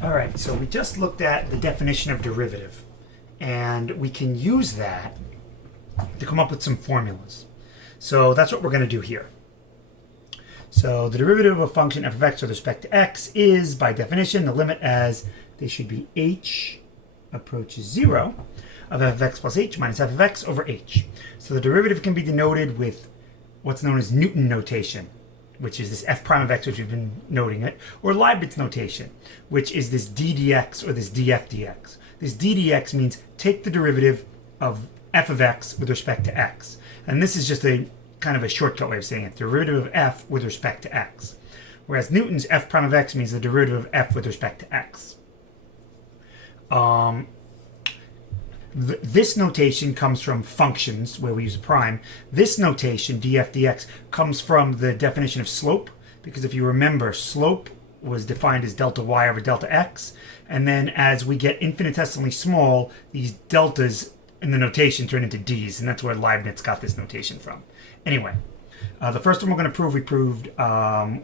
All right, so we just looked at the definition of derivative, and we can use that to come up with some formulas. So that's what we're going to do here. So the derivative of a function f of x with respect to x is, by definition, the limit as they should be h approaches 0 of f of x plus h minus f of x over h. So the derivative can be denoted with what's known as Newton notation, which is this f prime of x, which we've been noting it, or Leibniz notation, which is this d dx or this df dx. This d dx means take the derivative of f of x with respect to x. And this is just a kind of a shortcut way of saying it, derivative of f with respect to x. Whereas Newton's f prime of x means the derivative of f with respect to x. This notation comes from functions where we use a prime. This notation, df dx, comes from the definition of slope, because if you remember, slope was defined as delta y over delta x, and then as we get infinitesimally small, these deltas in the notation turn into d's, and that's where Leibniz got this notation from. Anyway, the first one we're going to prove,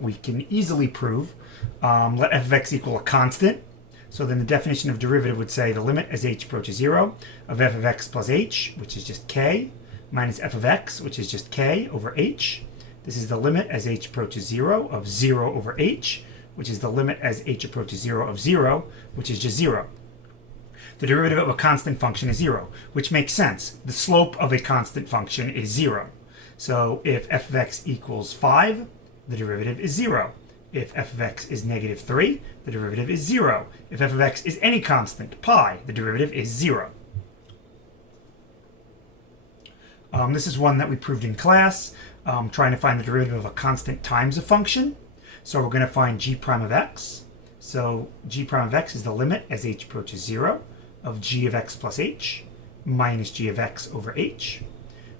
we can easily prove, let f of x equal a constant. So then the definition of derivative would say the limit as h approaches 0 of f of x plus h, which is just k, minus f of x, which is just k, over h. This is the limit as h approaches 0 of 0 over h, which is the limit as h approaches 0 of 0, which is just 0. The derivative of a constant function is 0, which makes sense. The slope of a constant function is 0. So if f of x equals 5, the derivative is 0. If f of x is negative 3, the derivative is 0. If f of x is any constant, pi, the derivative is 0. This is one that we proved in class, trying to find the derivative of a constant times a function. So we're going to find g prime of x. So g prime of x is the limit as h approaches 0 of g of x plus h minus g of x over h,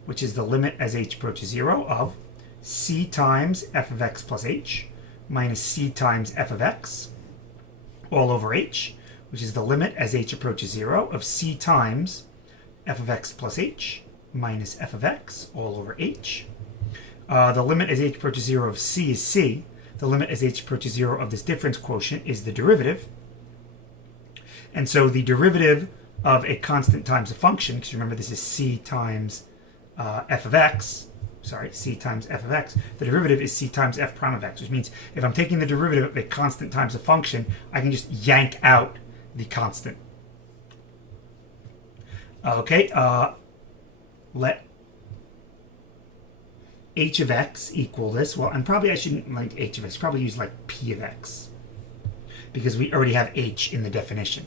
which is the limit as h approaches 0 of c times f of x plus h minus c times f of x all over h, which is the limit as h approaches 0 of c times f of x plus h minus f of x all over h. The limit as h approaches 0 of c is c. The limit as h approaches 0 of this difference quotient is the derivative. And so the derivative of a constant times a function, because remember this is c times f of x, c times f of x, the derivative is c times f prime of x, which means if I'm taking the derivative of a constant times a function, I can just yank out the constant. Okay, let h of x equal this. Well, and probably I shouldn't like h of x, probably use like p of x, because we already have h in the definition.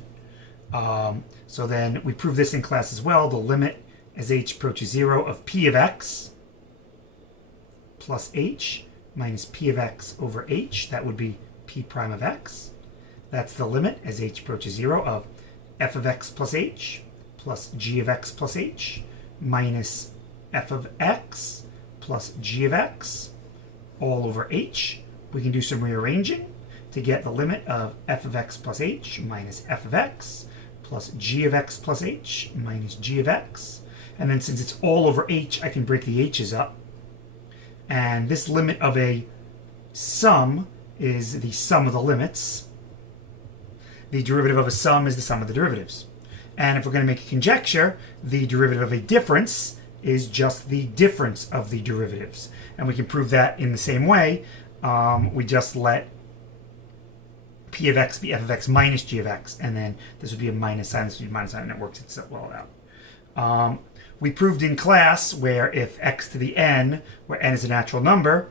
So then we prove this in class as well. The limit as h approaches 0 of p of x plus h minus p of x over h, that would be p prime of x. That's the limit as h approaches 0 of f of x plus h plus g of x plus h minus f of x plus g of x all over h. We can do some rearranging to get the limit of f of x plus h minus f of x plus g of x plus h minus g of x. And then since it's all over h, I can break the h's up. And this limit of a sum is the sum of the limits. The derivative of a sum is the sum of the derivatives. And if we're going to make a conjecture, the derivative of a difference is just the difference of the derivatives. And we can prove that in the same way. We just let p of x be f of x minus g of x, and then this would be a minus sign, this would be a minus sign, and it works itself well out. We proved in class where if x to the n, where n is a natural number,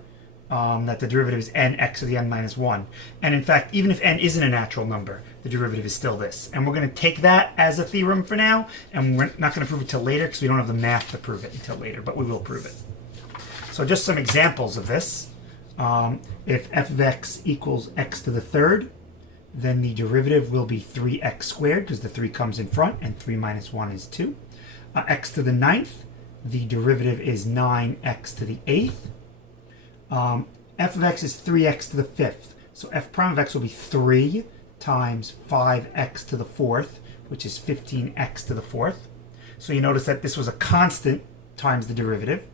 that the derivative is n x to the n minus 1. And in fact, even if n isn't a natural number, the derivative is still this. And we're going to take that as a theorem for now, and we're not going to prove it till later because we don't have the math to prove it until later, but we will prove it. So just some examples of this. If f of x equals x to the third, then the derivative will be 3x squared, because the 3 comes in front, and 3 minus 1 is 2. X to the ninth, the derivative is 9x to the eighth. F of x is 3x to the fifth. So f prime of x will be 3 times 5x to the fourth, which is 15x to the fourth. So you notice that this was a constant times the derivative.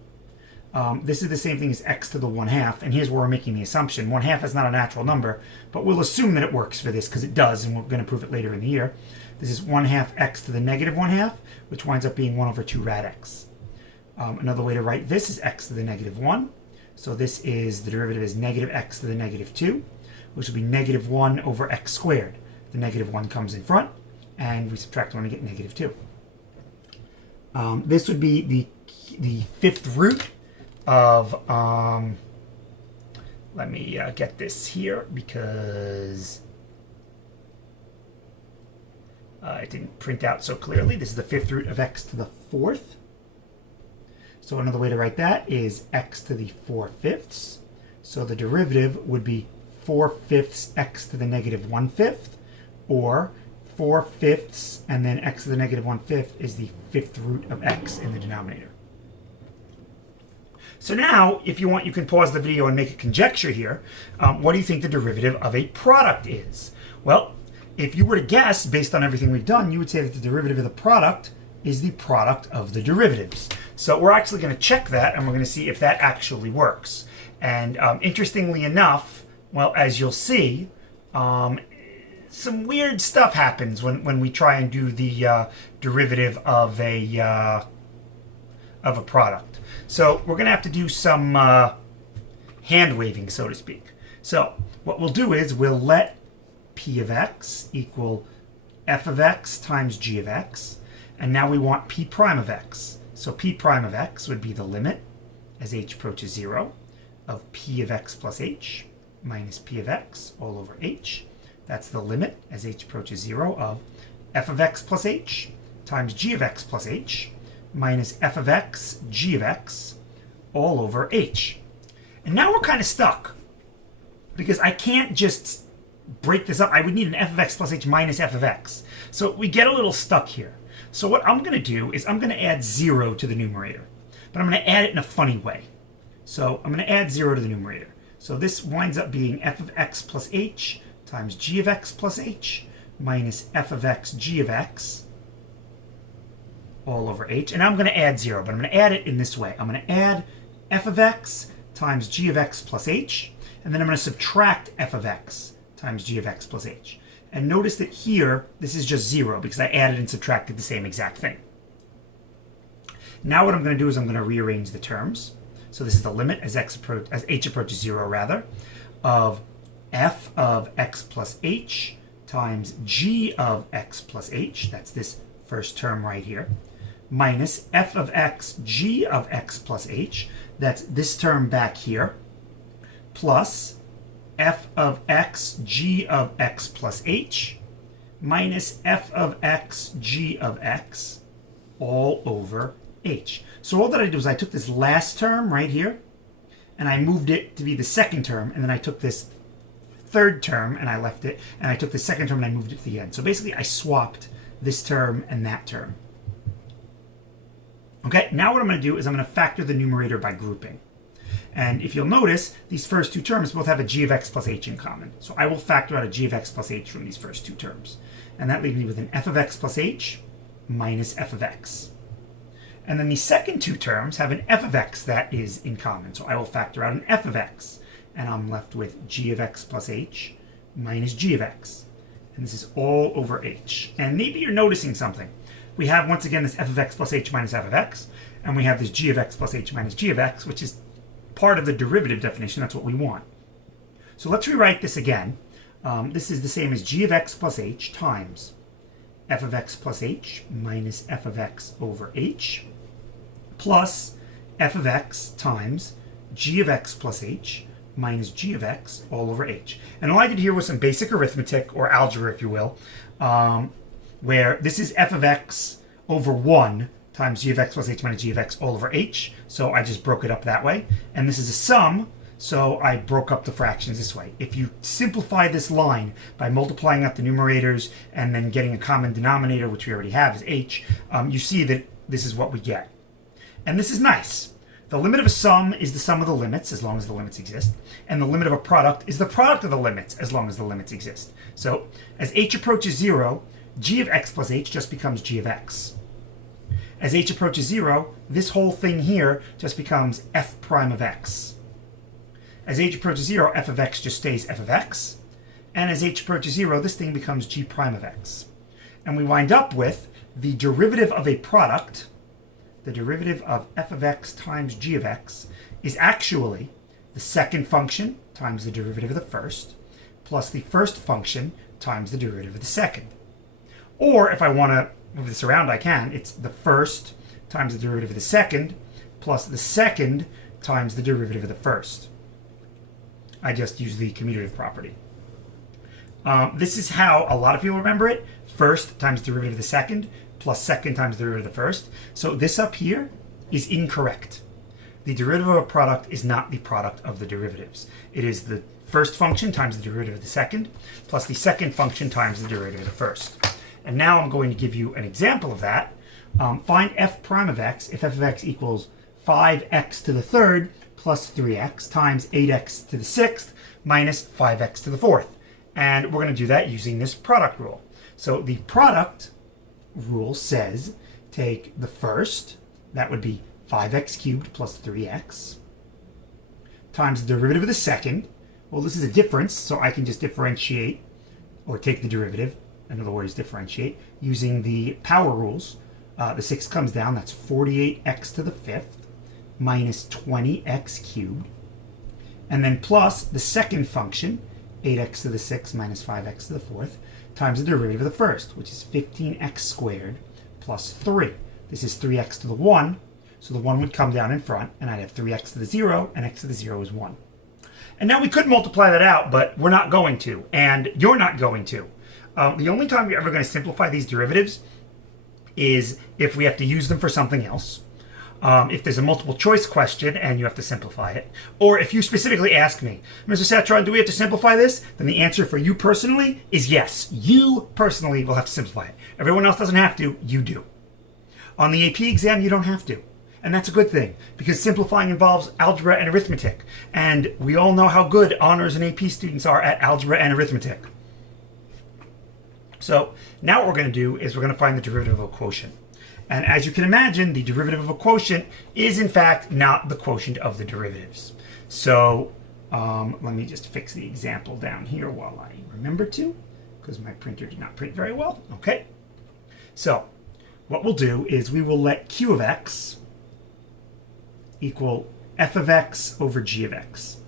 This is the same thing as x to the 1/2, and here's where we're making the assumption. 1/2 is not a natural number, but we'll assume that it works for this because it does, and we're going to prove it later in the year. This is 1/2 x to the negative 1/2, which winds up being 1 over 2 rad x. Another way to write this is x to the negative 1. So this is, the derivative is negative x to the negative 2, which will be negative 1 over x squared. The negative 1 comes in front, and we subtract 1 to get negative 2. This would be the fifth root of, let me get this here because it didn't print out so clearly. This is the fifth root of x to the 4th. So another way to write that is x to the 4/5. So the derivative would be 4/5 x to the negative 1/5, or 4/5 and then x to the negative 1/5 is the fifth root of x in the denominator. So now, if you want, you can pause the video and make a conjecture here. What do you think the derivative of a product is? Well, if you were to guess, based on everything we've done, you would say that the derivative of the product is the product of the derivatives. So we're actually going to check that, and we're going to see if that actually works. And interestingly enough, well, as you'll see, some weird stuff happens when we try and do the derivative of a product. So we're going to have to do some hand waving, so to speak. So what we'll do is we'll let p of x equal f of x times g of x. And now we want p prime of x. So p prime of x would be the limit, as h approaches 0, of p of x plus h minus p of x all over h. That's the limit, as h approaches 0, of f of x plus h times g of x plus h minus f of x g of x all over h. And now we're kind of stuck, because I can't just break this up. I would need an f of x plus h minus f of x. So we get a little stuck here. So what I'm going to do is I'm going to add 0 to the numerator. But I'm going to add it in a funny way. So I'm going to add 0 to the numerator. So this winds up being f of x plus h times g of x plus h minus f of x g of x all over h. And I'm going to add 0, but I'm going to add it in this way. I'm going to add f of x times g of x plus h, and then I'm going to subtract f of x times g of x plus h. And notice that here, this is just 0 because I added and subtracted the same exact thing. Now what I'm going to do is I'm going to rearrange the terms. So this is the limit as h approaches 0 rather, of f of x plus h times g of x plus h, that's this first term right here, minus f of x g of x plus h, that's this term back here, plus f of x g of x plus h minus f of x g of x all over h. So all that I did was I took this last term right here and I moved it to be the second term, and then I took this third term and I left it, and I took the second term and I moved it to the end. So basically I swapped this term and that term. Okay, now what I'm going to do is I'm going to factor the numerator by grouping. And if you'll notice, these first two terms both have a g of x plus h in common. So I will factor out a g of x plus h from these first two terms. And that leaves me with an f of x plus h minus f of x. And then the second two terms have an f of x that is in common. So I will factor out an f of x. And I'm left with g of x plus h minus g of x. And this is all over h. And maybe you're noticing something. We have, once again, this f of x plus h minus f of x. And we have this g of x plus h minus g of x, which is part of the derivative definition. That's what we want. So let's rewrite this again. This is the same as g of x plus h times f of x plus h minus f of x over h plus f of x times g of x plus h minus g of x all over h. And all I did here was some basic arithmetic, or algebra if you will, where this is f of x over 1 times g of x plus h minus g of x all over h. So I just broke it up that way. And this is a sum, so I broke up the fractions this way. If you simplify this line by multiplying out the numerators and then getting a common denominator, which we already have is h, you see that this is what we get. And this is nice. The limit of a sum is the sum of the limits, as long as the limits exist. And the limit of a product is the product of the limits, as long as the limits exist. So as h approaches 0, g of x plus h just becomes g of x. as h approaches 0, this whole thing here just becomes f prime of x. As h approaches 0, f of x just stays f of x. And as h approaches 0, this thing becomes g prime of x. And we wind up with the derivative of a product, the derivative of f of x times g of x, is actually the second function times the derivative of the first, plus the first function times the derivative of the second. Or if I want to move this around, I can. It's the first times the derivative of the second, plus the second times the derivative of the first. I just use the commutative property. This is how a lot of people remember it. First times the derivative of the second, plus second times the derivative of the first. So this up here is incorrect. The derivative of a product is not the product of the derivatives. It is the first function times the derivative of the second, plus the second function times the derivative of the first. And now I'm going to give you an example of that. Find f prime of x if f of x equals 5x to the third plus 3x times 8x to the sixth minus 5x to the fourth. And we're going to do that using this product rule. So the product rule says take the first, that would be 5x cubed plus 3x, times the derivative of the second. Well, this is a difference, so I can just differentiate, or take the derivative, in other words, differentiate, using the power rules. The 6 comes down, that's 48x to the fifth, minus 20x cubed, and then plus the second function, 8x to the sixth minus 5x to the fourth, times the derivative of the first, which is 15x squared plus 3. This is 3x to the 1, so the 1 would come down in front, and I'd have 3x to the 0, and x to the 0 is 1. And now we could multiply that out, but we're not going to, and you're not going to. The only time you're ever going to simplify these derivatives is if we have to use them for something else, if there's a multiple choice question and you have to simplify it, or if you specifically ask me, Mr. Satron, do we have to simplify this? Then the answer for you personally is yes. You personally will have to simplify it. Everyone else doesn't have to, you do. On the AP exam, you don't have to. And that's a good thing, because simplifying involves algebra and arithmetic. And we all know how good honors and AP students are at algebra and arithmetic. So now what we're going to do is we're going to find the derivative of a quotient. And as you can imagine, the derivative of a quotient is in fact not the quotient of the derivatives. So let me just fix the example down here while I remember to, because my printer did not print very well. Okay. So what we'll do is we will let q of x equal f of x over g of x.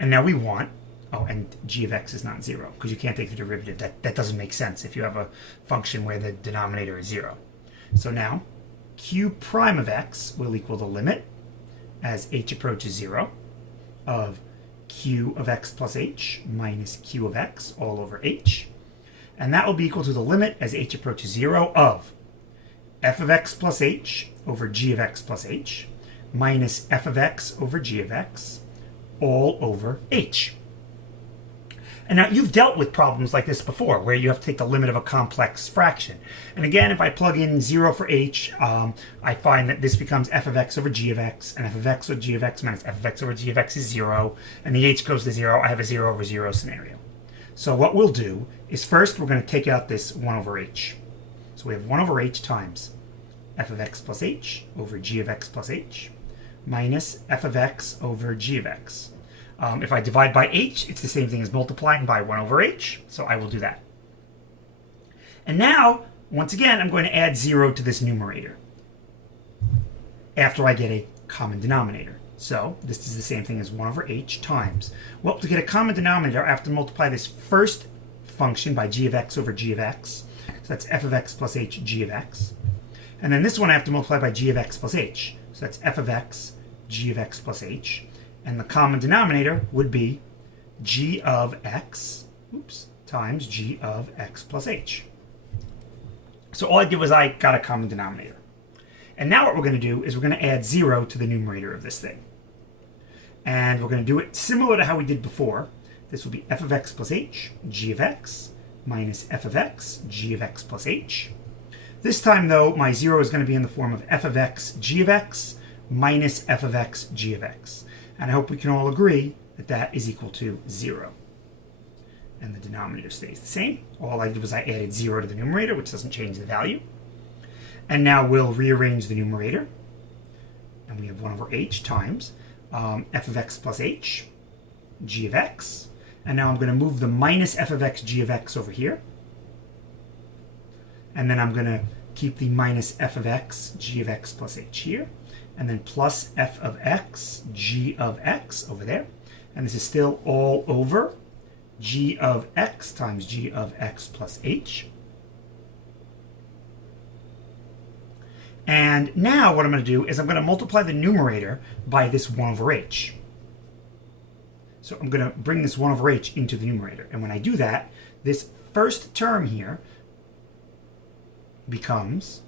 And now we want, oh, and g of x is not 0, because you can't take the derivative. That doesn't make sense if you have a function where the denominator is 0. So now q prime of x will equal the limit as h approaches 0 of q of x plus h minus q of x all over h. And that will be equal to the limit as h approaches 0 of f of x plus h over g of x plus h minus f of x over g of x all over h. And now you've dealt with problems like this before, where you have to take the limit of a complex fraction. And again, if I plug in 0 for h, I find that this becomes f of x over g of x, and f of x over g of x minus f of x over g of x is 0, and the h goes to 0. I have a 0 over 0 scenario. So what we'll do is first we're going to take out this 1 over h. So we have 1 over h times f of x plus h over g of x plus h minus f of x over g of x. If I divide by h, it's the same thing as multiplying by 1 over h, so I will do that. And now, once again, I'm going to add 0 to this numerator after I get a common denominator. So this is the same thing as 1 over h times. Well, to get a common denominator, I have to multiply this first function by g of x over g of x. So that's f of x plus h g of x. And then this one I have to multiply by g of x plus h. So that's f of x g of x plus h. And the common denominator would be g of x, times g of x plus h. So all I did was I got a common denominator. And now what we're going to do is we're going to add 0 to the numerator of this thing. And we're going to do it similar to how we did before. This will be f of x plus h, g of x, minus f of x, g of x plus h. This time, though, my 0 is going to be in the form of f of x, g of x, minus f of x, g of x. And I hope we can all agree that that is equal to 0. And the denominator stays the same. All I did was I added 0 to the numerator, which doesn't change the value. And now we'll rearrange the numerator. And we have 1 over h times f of x plus h, g of x. And now I'm going to move the minus f of x, g of x over here. And then I'm going to keep the minus f of x, g of x plus h here. And then plus f of x, g of x over there. And this is still all over g of x times g of x plus h. And now what I'm going to do is I'm going to multiply the numerator by this 1 over h. So I'm going to bring this 1 over h into the numerator. And when I do that, this first term here becomes,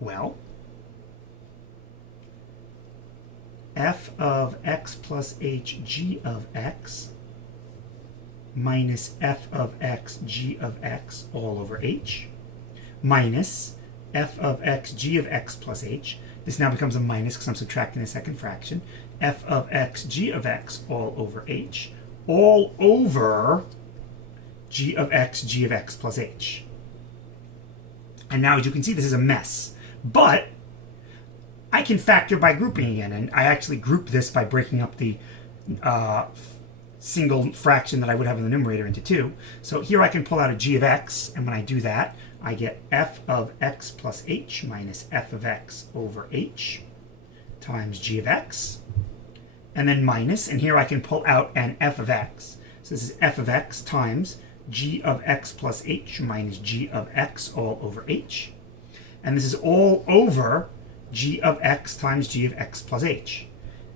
well, f of x plus h g of x minus f of x g of x all over h minus f of x g of x plus h. This now becomes a minus because I'm subtracting a second fraction. F of x g of x all over h all over g of x plus h. And now as you can see, this is a mess. But I can factor by grouping again, and I actually group this by breaking up the single fraction that I would have in the numerator into 2. So here I can pull out a g of x, and when I do that, I get f of x plus h minus f of x over h times g of x, and then minus, and here I can pull out an f of x. So this is f of x times g of x plus h minus g of x all over h. And this is all over g of x times g of x plus h.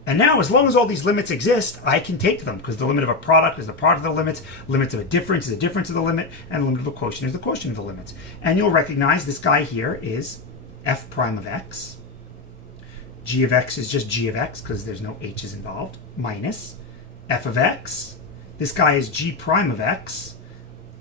And now, as long as all these limits exist, I can take them, because the limit of a product is the product of the limits, limits of a difference is the difference of the limit, and the limit of a quotient is the quotient of the limits. And you'll recognize this guy here is f prime of x. G of x is just g of x, because there's no h's involved, minus f of x. This guy is g prime of x,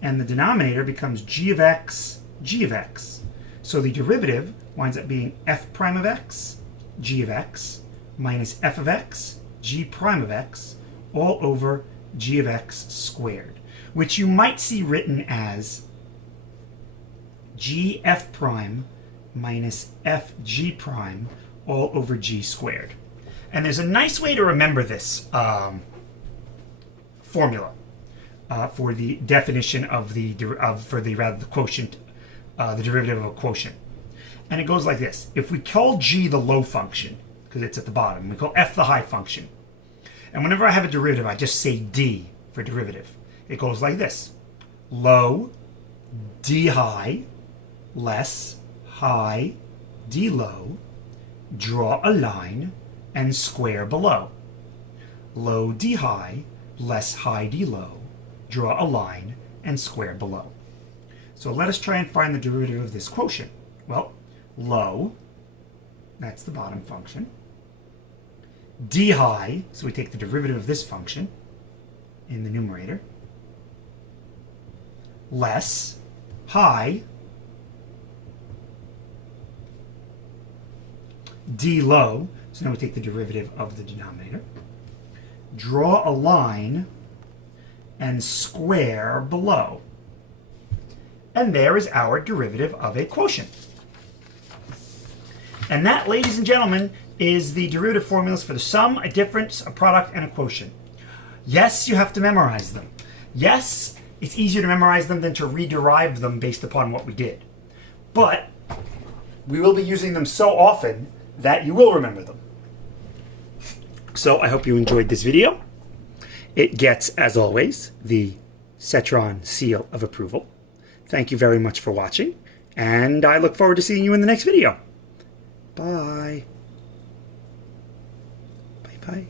and the denominator becomes g of x, g of x. So the derivative winds up being f prime of x, g of x, minus f of x, g prime of x, all over g of x squared, which you might see written as g f prime minus f g prime all over g squared. And there's a nice way to remember this formula for the definition of the quotient, the derivative of a quotient. And it goes like this. If we call g the low function, because it's at the bottom, we call f the high function. And whenever I have a derivative, I just say d for derivative. It goes like this. Low, d high, less, high, d low, draw a line, and square below. Low, d high, less, high, d low, draw a line, and square below. So let us try and find the derivative of this quotient. Well, low, that's the bottom function. D high, so we take the derivative of this function in the numerator. Less, high, D low, so now we take the derivative of the denominator. Draw a line and square below. And there is our derivative of a quotient. And that, ladies and gentlemen, is the derivative formulas for the sum, a difference, a product, and a quotient. Yes, you have to memorize them. Yes, it's easier to memorize them than to rederive them based upon what we did. But we will be using them so often that you will remember them. So I hope you enjoyed this video. It gets, as always, the Cetron seal of approval. Thank you very much for watching, and I look forward to seeing you in the next video. Bye. Bye-bye.